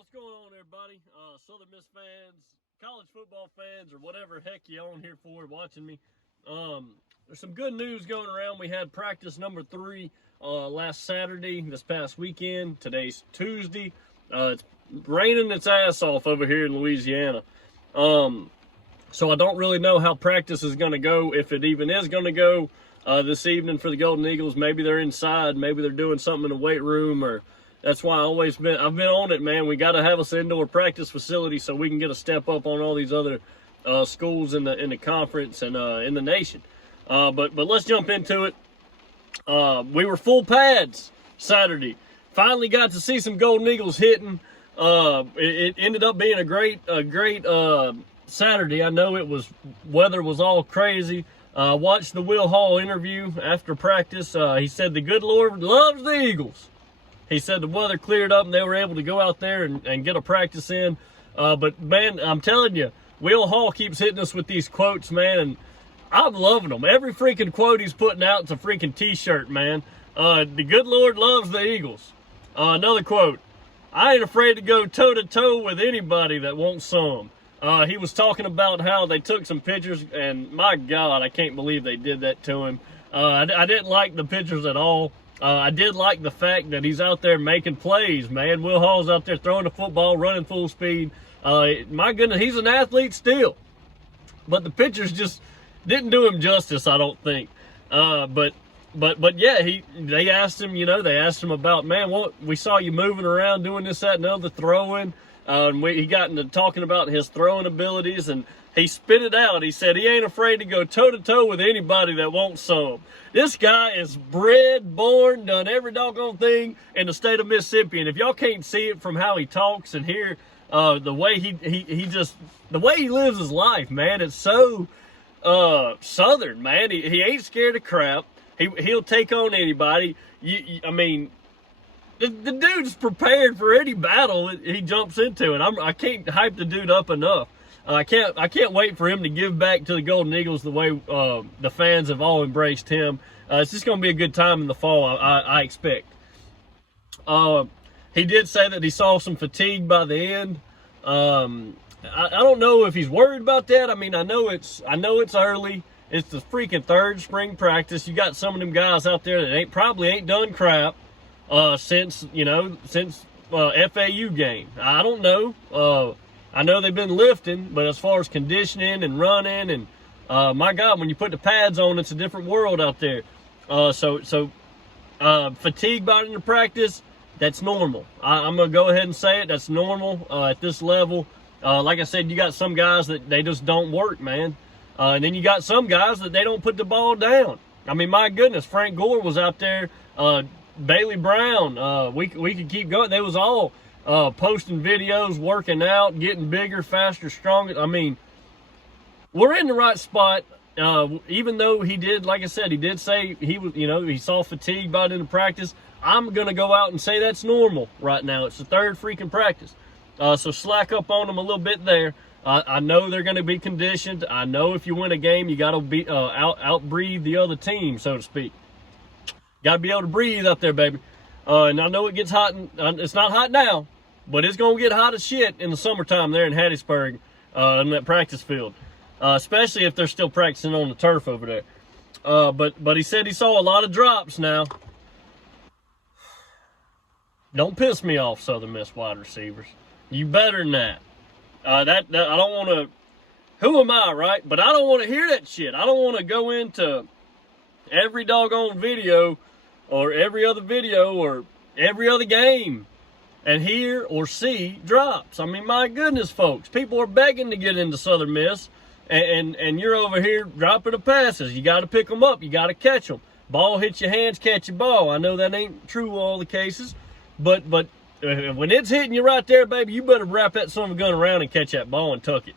What's going on, everybody? Southern Miss fans, college football fans, or whatever heck you on here for watching me. There's some good news going around. We had practice number 3 last Saturday, this past weekend. Today's Tuesday. It's raining its ass off over here in Louisiana. So I don't really know how practice is going to go, if it even is going to go this evening for the Golden Eagles. Maybe they're inside. Maybe they're doing something in the weight room, or that's why I've been on it, man. We got to have us indoor practice facility so we can get a step up on all these other schools in the conference and in the nation. But let's jump into it. We were full pads Saturday. Finally got to see some Golden Eagles hitting. It ended up being a great Saturday. I know weather was all crazy. Watched the Will Hall interview after practice. He said the good Lord loves the Eagles. He said the weather cleared up and they were able to go out there and get a practice in. But, man, I'm telling you, Will Hall keeps hitting us with these quotes, man, and I'm loving them. Every freaking quote he's putting out is a freaking T-shirt, man. The good Lord loves the Eagles. Another quote, I ain't afraid to go toe-to-toe with anybody that wants some. He was talking about how they took some pictures, and my God, I can't believe they did that to him. I didn't like the pictures at all. I did like the fact that he's out there making plays, man. Will Hall's out there throwing the football, running full speed. My goodness, he's an athlete still. But the pictures just didn't do him justice, I don't think. But yeah, they asked him, about, man, we saw you moving around doing this, that, and the other, throwing. He got into talking about his throwing abilities, and he spit it out. He said he ain't afraid to go toe-to-toe with anybody that wants some. This guy is bred, born, done every doggone thing in the state of Mississippi. And if y'all can't see it from how he talks and hear the way the way he lives his life, man, it's so Southern, man. He ain't scared of crap. He'll take on anybody. I mean, the dude's prepared for any battle he jumps into, and I can't hype the dude up enough. I can't wait for him to give back to the Golden Eagles the way the fans have all embraced him. It's just going to be a good time in the fall, I expect. He did say that he saw some fatigue by the end. I don't know if he's worried about that. I mean, I know it's early. It's the freaking third spring practice. You got some of them guys out there that probably ain't done crap since FAU game. I don't know. I know they've been lifting, but as far as conditioning and running and my God, when you put the pads on, it's a different world out there. So fatigue by into practice, that's normal. I'm gonna go ahead and say it. That's normal at this level. Like I said, you got some guys that they just don't work, man. And then you got some guys that they don't put the ball down. I mean, my goodness, Frank Gore was out there. Bailey Brown. We could keep going. They was all posting videos, working out, getting bigger, faster, stronger. I mean, we're in the right spot. Even though he did, like I said, he did say he saw fatigue by the end of practice. I'm going to go out and say that's normal right now. It's the third freaking practice. So slack up on them a little bit there. I know they're going to be conditioned. I know if you win a game, you got to be out-breathe the other team, so to speak. Got to be able to breathe up there, baby. And I know it gets hot, it's not hot now, but it's going to get hot as shit in the summertime there in Hattiesburg in that practice field, especially if they're still practicing on the turf over there. But he said he saw a lot of drops now. Don't piss me off, Southern Miss wide receivers. You better than that. I don't want to, who am I, right? But I don't want to hear that shit. I don't want to go into every doggone video or every other video or every other game and hear or see drops. I mean, my goodness, folks. People are begging to get into Southern Miss, and you're over here dropping the passes. You got to pick them up. You got to catch them. Ball hits your hands, catch your ball. I know that ain't true all the cases, but when it's hitting you right there, baby, you better wrap that son of a gun around and catch that ball and tuck it.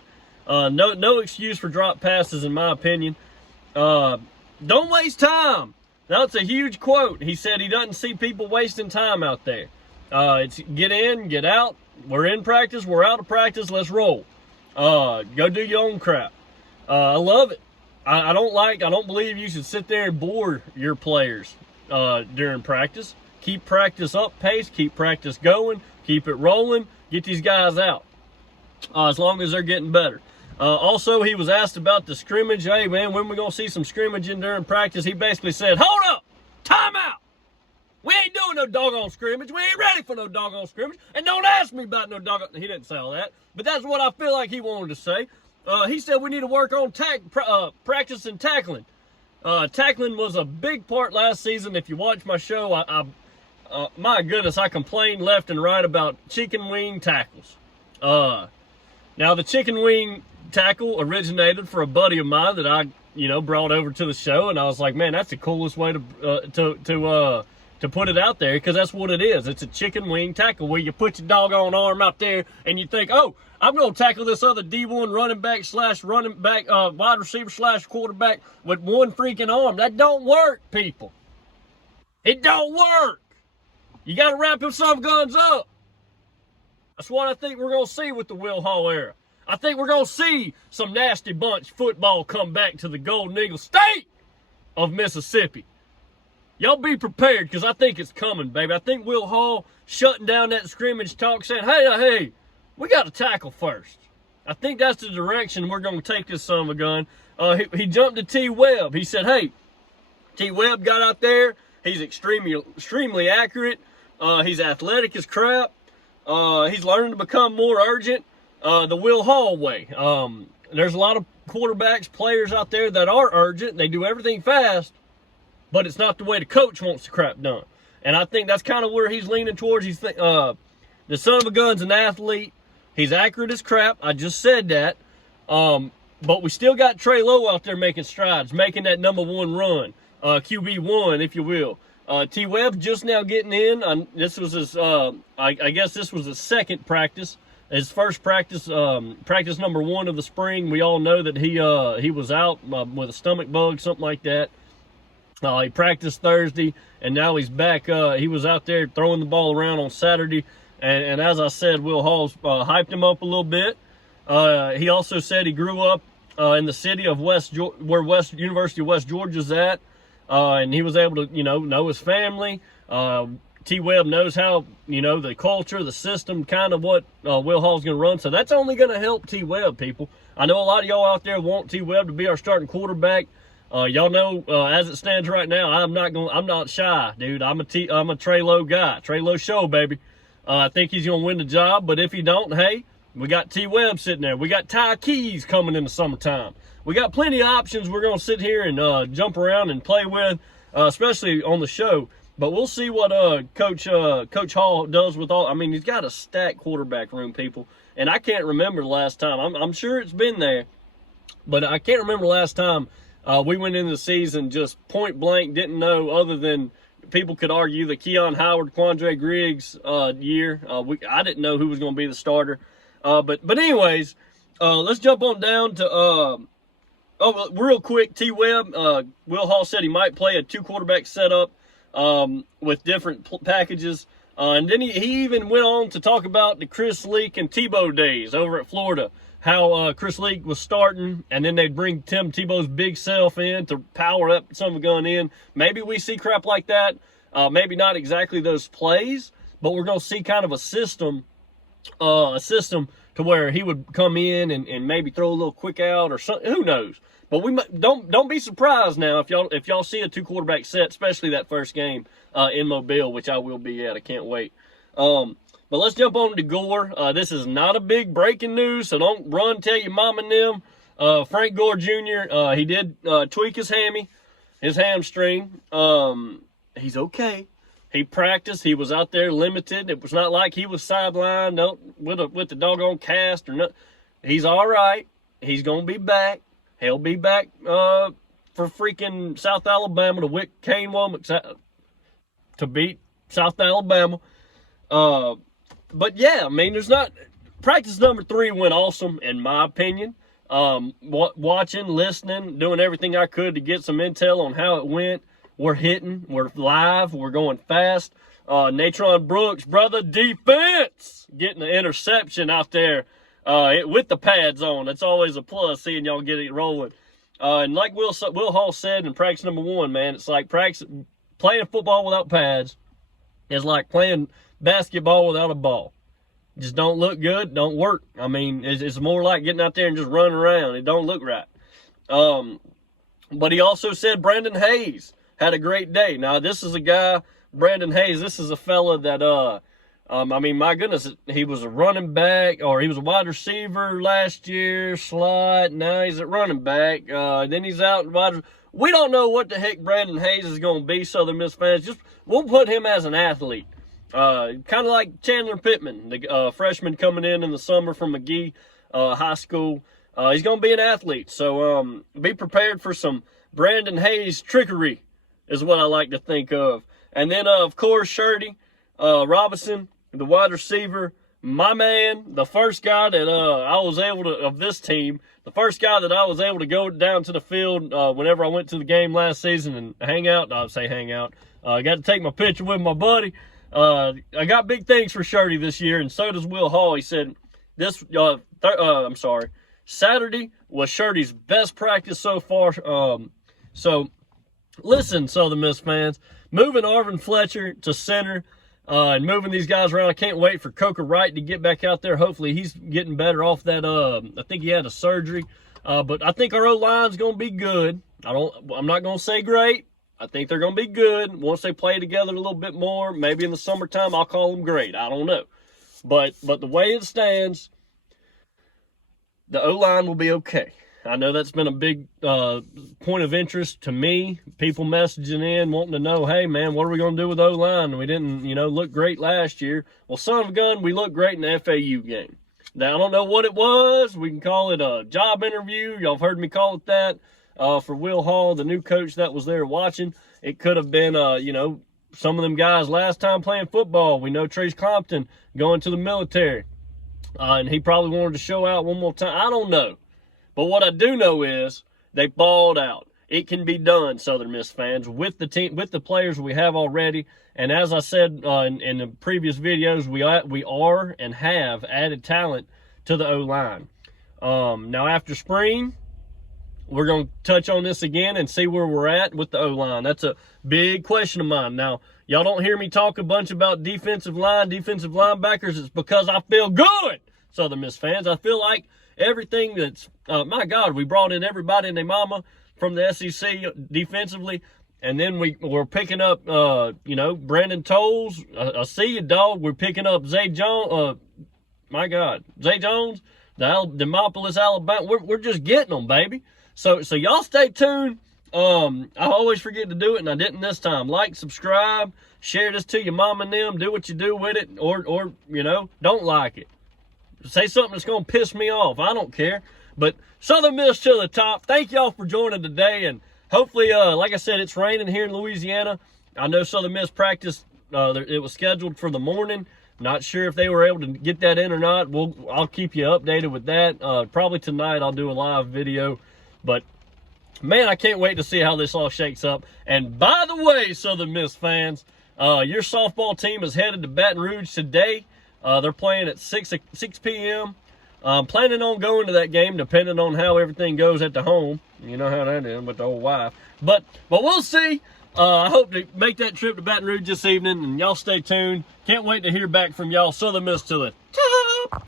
No excuse for drop passes, in my opinion. Don't waste time. That's a huge quote. He said he doesn't see people wasting time out there. It's get in, get out. We're in practice. We're out of practice. Let's roll. Go do your own crap. I love it. I don't believe you should sit there and bore your players during practice. keep practice up pace, keep practice going, keep it rolling, get these guys out as long as they're getting better. Also, he was asked about the scrimmage. Hey, man, when we going to see some scrimmaging during practice? He basically said, hold up, time out. We ain't doing no doggone scrimmage. We ain't ready for no doggone scrimmage. And don't ask me about no doggone... He didn't say all that, but that's what I feel like he wanted to say. He said we need to work on practice and tackling. Tackling was a big part last season. If you watch my show, my goodness, I complained left and right about chicken wing tackles. Now, the chicken wing tackle originated for a buddy of mine that I, brought over to the show, and I was like, man, that's the coolest way to put it out there, because that's what it is. It's a chicken wing tackle where you put your doggone arm out there and you think, oh, I'm going to tackle this other D1 running back, wide receiver / quarterback with one freaking arm. That don't work, people. It don't work. You got to wrap them some guns up. That's what I think we're going to see with the Will Hall era. I think we're going to see some nasty bunch football come back to the Golden Eagle State of Mississippi. Y'all be prepared, because I think it's coming, baby. I think Will Hall shutting down that scrimmage talk, saying, hey, we got to tackle first. I think that's the direction we're going to take this son of a gun. He jumped to T. Webb. He said, hey, T. Webb got out there. He's extremely accurate. He's athletic as crap. He's learning to become more urgent the Will Hall way. There's a lot of quarterbacks, players out there that are urgent. They do everything fast, but it's not the way the coach wants the crap done. And I think that's kind of where he's leaning towards. The son of a gun's an athlete. He's accurate as crap. I just said that. But we still got Trey Lowe out there making strides, making that number one run, QB1, if you will. T. Webb just now getting in. This was his, I guess this was his second practice. His first practice, practice number 1 of the spring. We all know that he was out with a stomach bug, something like that. He practiced Thursday, and now he's back. He was out there throwing the ball around on Saturday. And as I said, Will Hall's hyped him up a little bit. He also said he grew up in the city of University of West Georgia's at. And he was able to, know his family. T. Webb knows how, the culture, the system, kind of what Will Hall's going to run. So that's only going to help T. Webb, people. I know a lot of y'all out there want T. Webb to be our starting quarterback. Y'all know, as it stands right now, I'm not shy, dude. I'm a Trey Lowe guy. Trey Lowe show, baby. I think he's going to win the job, but if he don't, hey, we got T. Webb sitting there. We got Ty Keys coming in the summertime. We got plenty of options we're going to sit here and jump around and play with, especially on the show. But we'll see what Coach Hall does with all. I mean, he's got a stacked quarterback room, people. And I can't remember the last time. I'm sure it's been there, but I can't remember the last time we went into the season just point blank, didn't know, other than people could argue the Keon Howard, Quandre Griggs year. I didn't know who was going to be the starter. But anyways, let's jump on down to real quick. T. Webb, Will Hall said he might play a 2-quarterback setup with different packages. And then he even went on to talk about the Chris Leak and Tebow days over at Florida. How Chris Leak was starting, and then they'd bring Tim Tebow's big self in to power up some of the gun in. Maybe we see crap like that. Maybe not exactly those plays, but we're going to see kind of a system to where he would come in and maybe throw a little quick out or something. Who knows? But we don't be surprised now if y'all see a 2-quarterback set, especially that first game in Mobile, which I will be at. I can't wait. But let's jump on to Gore. This is not a big breaking news, so don't run tell your mom and them. Frank Gore Jr., he did tweak his hamstring. He's okay. He practiced. He was out there limited. It was not like he was sidelined with the doggone cast or nothing. He's all right. He's going to be back. He'll be back for freaking South Alabama to whip Kane Womack to beat South Alabama. But yeah, I mean, practice number 3 went awesome, in my opinion. Watching, listening, doing everything I could to get some intel on how it went. We're hitting, we're live, we're going fast. Natron Brooks, brother, defense, getting the interception out there with the pads on. It's always a plus seeing y'all get it rolling. And like Will Hall said in practice number 1, man, it's like playing football without pads is like playing basketball without a ball. Just don't look good, don't work. I mean, it's more like getting out there and just running around. It don't look right. But he also said Brandon Hayes had a great day. Now, this is a guy, Brandon Hayes, this is a fella that, I mean, my goodness, he was a running back, or he was a wide receiver last year, slot. Now he's at running back. Then he's out wide. We don't know what the heck Brandon Hayes is going to be, Southern Miss fans. We'll put him as an athlete. Kind of like Chandler Pittman, the freshman coming in the summer from McGee High School. He's going to be an athlete. So be prepared for some Brandon Hayes trickery is what I like to think of. And then, of course, Shirty Robinson, the wide receiver, my man, the first guy that I was able to, of this team, the first guy that I was able to go down to the field whenever I went to the game last season and hang out. I say hang out. I got to take my picture with my buddy. I got big things for Shirty this year, and so does Will Hall. He said Saturday was Shirty's best practice so far. So listen, Southern Miss fans, moving Arvin Fletcher to center and moving these guys around. I can't wait for Coker Wright to get back out there. Hopefully he's getting better off that. I think he had a surgery, but I think our O-line's going to be good. I'm not going to say great. I think they're going to be good. Once they play together a little bit more, maybe in the summertime, I'll call them great. I don't know. But the way it stands, the O-line will be okay. I know that's been a big point of interest to me. People messaging in, wanting to know, hey, man, what are we going to do with O-line? We didn't, look great last year. Well, son of a gun, we looked great in the FAU game. Now, I don't know what it was. We can call it a job interview. Y'all have heard me call it that. For Will Hall, the new coach that was there watching. It could have been, some of them guys last time playing football. We know Trace Compton going to the military. And he probably wanted to show out one more time. I don't know. But what I do know is they balled out. It can be done, Southern Miss fans, with the team, with the players we have already. And as I said in the previous videos, we are and have added talent to the O-line. Now, after spring, we're going to touch on this again and see where we're at with the O-line. That's a big question of mine. Now, y'all don't hear me talk a bunch about defensive linebackers. It's because I feel good, Southern Miss fans. I feel like everything that's, my God, we brought in everybody and their mama from the SEC defensively. And then we're picking up, Brandon Tolles. I see you, dog. We're picking up Zay Jones. Zay Jones, Demopolis, Alabama. We're just getting them, baby. So y'all stay tuned. I always forget to do it, and I didn't this time. Like, subscribe, share this to your mom and them. Do what you do with it, or don't like it. Say something that's going to piss me off. I don't care. But Southern Miss to the top. Thank y'all for joining today, and hopefully, like I said, it's raining here in Louisiana. I know Southern Miss practice, it was scheduled for the morning. Not sure if they were able to get that in or not. I'll keep you updated with that. Probably tonight I'll do a live video. But, man, I can't wait to see how this all shakes up. And by the way, Southern Miss fans, your softball team is headed to Baton Rouge today. They're playing at 6 p.m. I'm planning on going to that game, depending on how everything goes at the home. You know how that is with the old wife. But we'll see. I hope to make that trip to Baton Rouge this evening, and y'all stay tuned. Can't wait to hear back from y'all. Southern Miss to the top.